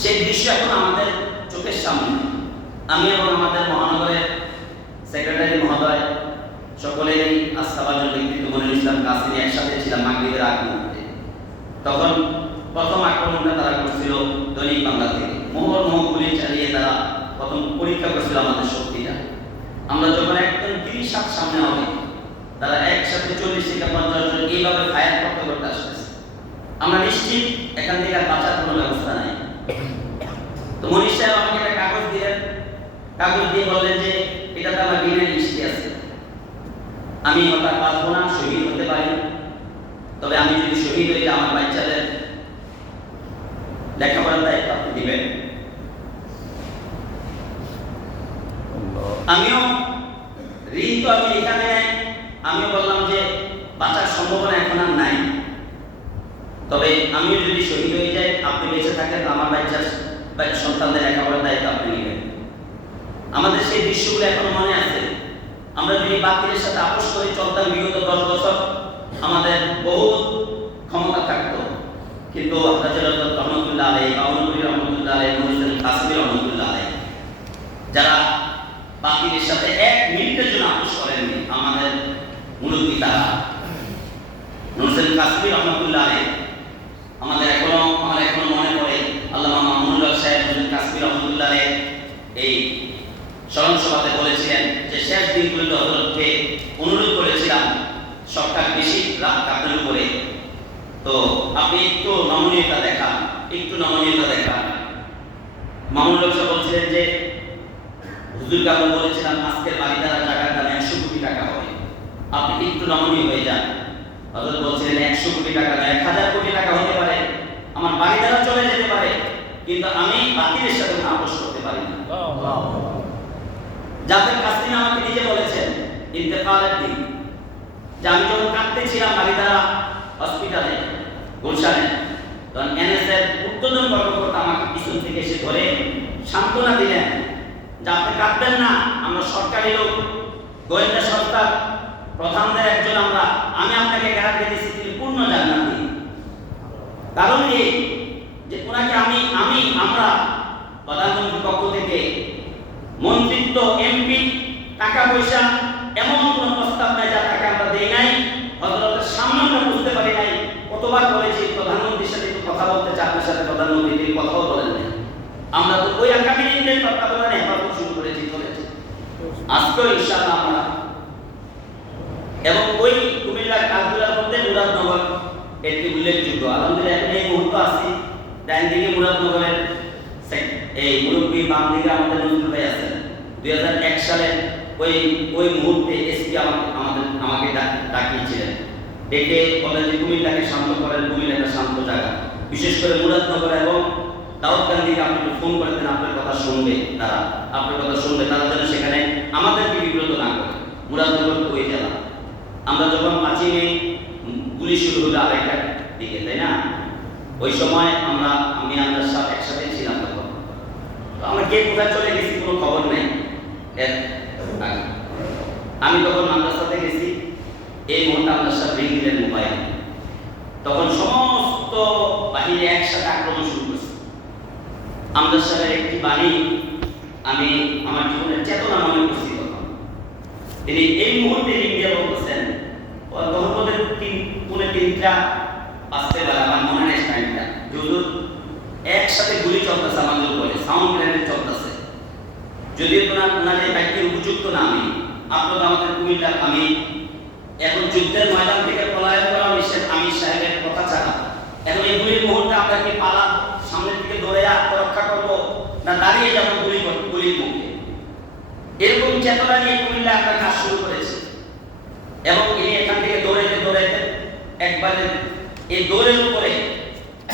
সেই দৃশ্য এখন আমাদের চোখের সামনে। আমি এবং আমাদের মহানগরের সেক্রেটারি মহোদয় সকলেরই আস্থাভাজন ব্যক্তিত্ব মনিরুল ইসলাম কাসিম একসাথে ছিলাম মাগরিবের আগ মুহূর্তে। তখন প্রথম আক্রমণটা তারা করছিল দৈনিক বাংলা থেকে, মোহর গুলি চালিয়ে তারা প্রথম পরীক্ষা করছিল আমাদের শক্তিটা। আমরা যখন একদম 30 হাত সামনে হবে, তারা একসাথে 40 থেকে 50 জন এইভাবে ফায়ার করতে করতে আসতেছে। আমরা নিশ্চিত এখান থেকে আর বাঁচার কোনো ব্যবস্থা নাই। তো মনির সাহেব আমাকে একটা কাগজ দিলেন, কাগজ দিয়ে বললেন যে এটাতে আমার বিনের লিস্টে আছে, আমি হঠাৎ বাঁচবো না, শহীদ হতে পারি, তবে আমি যদি শহীদ হয়ে আমার বাচ্চাদের লেখাপড়ার দায়িত্ব আপনি দিবেন। আমিও ঋণ তো আমি এখানে নাই, আমিও বললাম যে বাঁচার সম্ভাবনা এখন আর নাই, তবে আমিও যদি শহীদ হয়ে যাই, আপনি বেঁচে থাকেন, আমার বাচ্চার সন্তানদের লেখাপড়ার দায়িত্ব আপনি নেবেন। আমাদের সেই দৃশ্যগুলো এখনো মনে আছে। আমরা যদি বাতিলের সাথে আপোষ করে চলতাম বিগত 10 বছর, আমাদের বহু ক্ষমতা থাকতো, কিন্তু হযরত রহমাতুল্লাহ আলাইহি, বাউনবী রহমাতুল্লাহ আলাইহি, মুহসিন কাসমি রহমাতুল্লাহ আলাইহি, যারা বাতিলের সাথে 1 মিনিটের জন্য আপোষ করেননি, আমাদের মুরব্বী তারা মুহসিন কাসমি রহমাতুল্লাহ আলাইহি, আমার এখনো মনে পড়ে আল্লামা মামুনুল হক সাহেব মুহসিন কাসমি রহমাতুল্লাহ আলাইহি এই স্মরণ সভাতে বলেছিলেন যে শেষ দিনগুলোতে হযরতকে অনুরোধ করেছিলাম সরকার বেশি রাত আপনার উপরে, তো আপনি একটু নমনীয়তা দেখান, মামুনুল হক সাহেব বলছিলেন যে হুজুরকে আমরা বলেছিলাম আজকের বাড়িদারা টাকার দাম 100 কোটি টাকা হবে, আপনি একটু নমনীয় হয়ে যান। হযরত বলছিলেন 100 কোটি টাকা না, 1000 কোটি টাকা হতে পারে, আমার বাড়িদারা চলে যেতে পারে, কিন্তু আমি বাতিলের সাথে আপোষ করতে পারি না। যাদের কাসিম আমাকে নিজে বলেছেন ইন্তেকালের দিন, যে আমি যখন কাঁদতেছিলাম বাড়িদারা হসপিটালে গুলশানে, তখন এনএসএর উত্তোলন কর্মকর্তা আমাকে পিছন থেকে এসে ধরে সান্ত্বনা দিলেন যে আপনি কাঁদবেন না, আমরা সরকারি লোক, গোয়েন্দা সংস্থার প্রধানদের একজন আমরা, আমি আপনাকে গ্যারান্টি দিচ্ছি তিনি পূর্ণ জান্নাতি। কারণ এই যে ওনাকে আমরা প্রধানমন্ত্রীর পক্ষ থেকে মন্ত্রিত্ব, এমপি, টাকা পয়সা এমন কোন প্রস্তাব নাই যা টাকা আমরা দেই নাই, হযরতের সামনে আমরা বুঝতে পারি নাই। কতবার বলেছি প্রধানমন্ত্রীর সাথে একটু কথা বলতে চাই, আপনার সাথে প্রধানমন্ত্রী তিনি কথাও বলেন নাই। আমরা তো ওই আকাবিরিনদের তত্ত্বাবধানে হেফাজত শুরু করেছি, চলেছি আজকেও ইনশাআল্লাহ আমরা। এবং ওই কুমিল্লার কাজগুলোর মধ্যে মুরাদনগর একটি উল্লেখযোগ্য। আলহামদুলিল্লাহ এখন এই মুহূর্ত আছি, ডান দিকে মুরাদনগরের এই মুরব্বী, বাম দিকে আমাদের নজরুল ভাই আছেন। 2001 সালে ওই মুহূর্তে এসপি আমাকে ডাকিয়েছিলেন, ডেকে বলেন যে কুমিল্লাকে শান্ত করেন, কুমিল্লা একটা শান্ত জায়গা, বিশেষ করে মুরাদনগর এবং দাউদকান্দিকে আপনি ফোন করে দেন, আপনার কথা শুনবে তারা, যেন সেখানে আমাদেরকে বিব্রত না করে। মুরাদনগর ওই জেলা, আমরা যখন 5 মে গুলি শুরু হলো আড়াইটার দিকে, তাই না, ওই সময় আমি আপনার সাথে একসাথে ছিলাম। তখন আমরা কে কোথায় চলে গেছি কোনো খবর নেই। আমি তখন মাদ্রাসাতে গেছি, এই মুহূর্তে আপনার সাথে রিং দিলেন মোবাইল, তখন সমস্ত বাহিনী একসাথে আক্রমণ শুরু করছে। আমাদের সাথে একটি বাণী আমি আমার জীবনের চেতনা মনে করছি। তখন তিনি এই মুহূর্তে রিং দিয়ে বলতেছেন, তখন 3:45 বাজতে পারে, আমার মনে নেই টাইমটা, হুজুর একসাথে গুলি চলতেছে আমাদের উপরে, সাউন্ড গ্রেনেড চলতেছে। যদিও ওনাদের বাক্যের উপযুক্ত না আমি, আপনারা আমাদের কুমিল্লার, আমি এখন যুদ্ধের ময়দান থেকে পলায়ন করা নিষেধ, আমি সাহেবের কথা ছাড়া এখন এই গুলির মুহূর্তে আমরা কি পালা সামনের দিকে দৌড়ে রক্ষা করবো না দাঁড়িয়ে যাবো গুলির মুখে, এরকম চেতনা নিয়ে কুমিল্লা আমরা কাজ শুরু করেছি। এবং তিনি এখান থেকে দৌড়াইতে একবারে এই দৌড়ের উপরে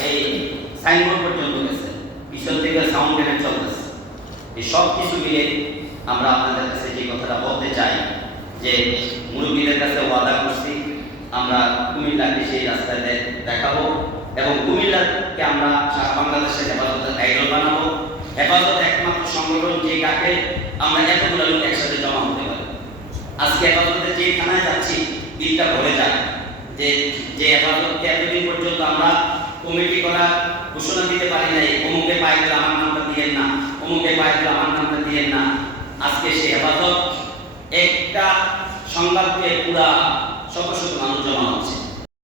এই সাইনবোর্ড পর্যন্ত গেছে, পিছন থেকে সাউন্ড গ্রেনেড চলতেছে। এই সব কিছু মিলে আমরা আপনাদের কাছে যে কথাটা বলতে চাই যে মুরব্বীদের কাছে ওয়াদা করছি, আমরা কুমিল্লাকে সেই রাস্তায় দেখাবো এবং কুমিল্লাকে আমরা সারা বাংলাদেশের হেফাজতের আইডল বানাবো। হেফাজত একমাত্র সংগঠন যে কাকে আমরা এতগুলো লোক একসাথে জমা হতে পারি। আজকে হেফাজতে যে থানায় যাচ্ছি দিলটা ভরে যায় যে হেফাজতকে এতদিন পর্যন্ত আমরা কমিটি করা ঘোষণা দিতে পারি নাই, অমুকে পাই অমুকে পায়ে দিল আমার নামটা দিয়েন না। আজকে সে হেফাজত একটা সংবাদকে পুরা শত শত মানুষ জমা হচ্ছে।